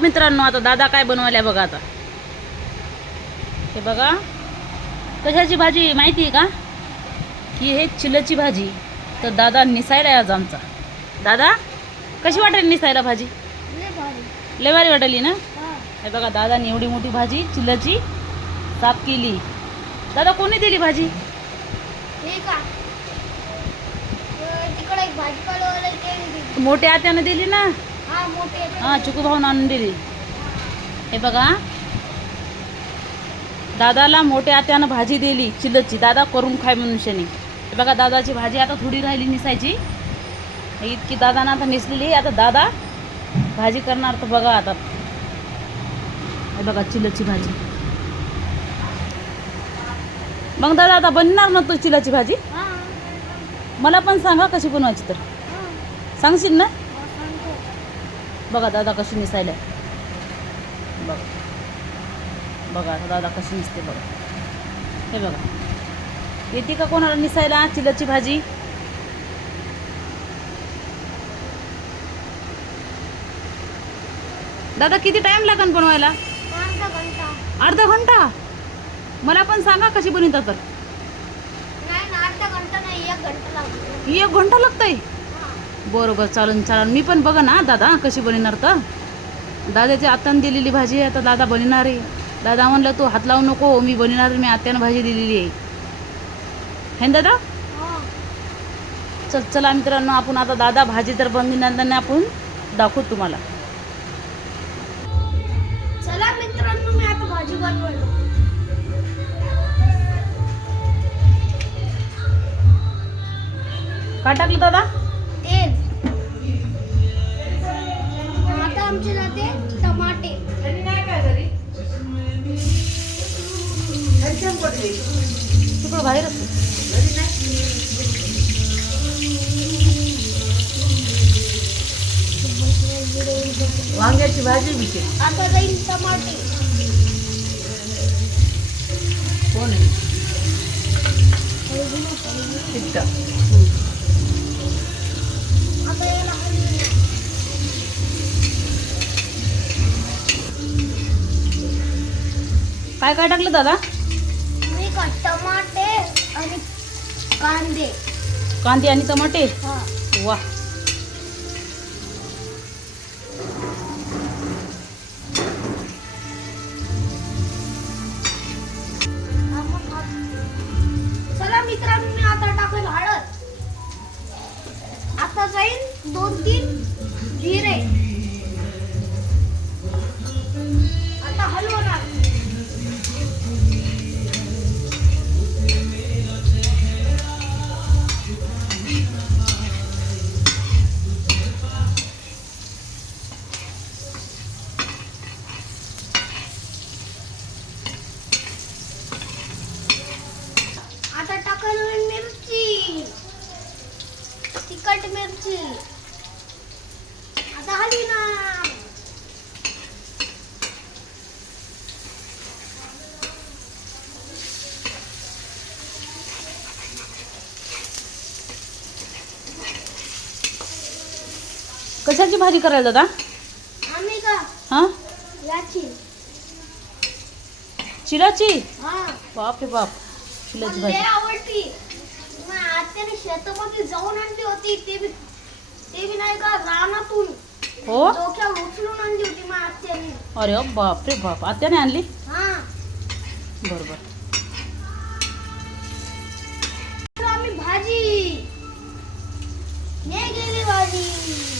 मित्रांनो आता दादा काय बनवायला बघा आता हे बघा कशाची भाजी माहिती आहे का ही हे चिलची भाजी तर दादा निसायला आज आमचा दादा कशी वाटेल निसायला भाजी लय भारी वाटली ना हे बघा दादाने एवढी मोठी भाजी चिलची साफ केली दादा कोणी दिली भाजी मोठ्या आत्याने दिली ना हां चिकू भाऊन आणून दिली हे बघा दादाला मोठ्या आत्यानं भाजी दिली चिलची दादा करून खाय मनुष्याने हे बघा दादाची भाजी आता थोडी राहिली निसायची इतकी दादानं आता निसलेली आता दादा भाजी करणार तर बघा आता हे बघा चिलची भाजी मग दादा आता बनणार ना तू चिलाची भाजी मला पण सांगा कशी बनवायची तर सांगशील ना बघा दादा कशी निसायला बघा बघा दादा कशी निसते बघा हे बघा येते का कोणाला निसायला चिलची भाजी दादा किती टाइम लागेल बनवायला अर्धा घंटा मला पण सांगा कशी बनवतात तर एक घंटा लागतंय बरोबर चालन चालन मी पण बघा ना दादा कशी बनवणार तर दादाची आत्यानं दिलेली भाजी आहे आता दादा बनवणार आहे दादा म्हणलं तू हात लावू नको मी बनवणार मी आत्यानं भाजी दिलेली आहे हे दादा चला मित्रांनो आपण आता दादा भाजी तर बनवणार आपण दाखवू तुम्हाला चला मित्रांनो मी आता भाजी बनवतो काय टाकलं दादा तेल आता आमचे जाते टमाटे तिकडं बाहेर वांग्याची भाजी बिचे आता जाईल टमाटे कोण आता याला काय काय टाकलं दादा मी का टमाटे आणि कांदे कांदे आणि टमाटे हा वा चला मित्रांनो मी आता टाकेल हळद आता जाईल 2-3 जिरे आता हलवणार आता टाकायला मिरची तिखट मिरची आता हलवी ना कशाची भाजी करायला दादा आम्ही का हां याची चिलाची हा बाप रे बाप चिलाची मला लय भाजी आवडती माझ्या आत्याने शेतामध्ये जाऊन आणली होती ते बी नाही का रानातून हो डोक्यावर उचलून आणली होती माझ्या आत्याने अरे बाप रे बाप आत्याने आणली हा बरोबर आम्ही भाजी हे गेली भाजी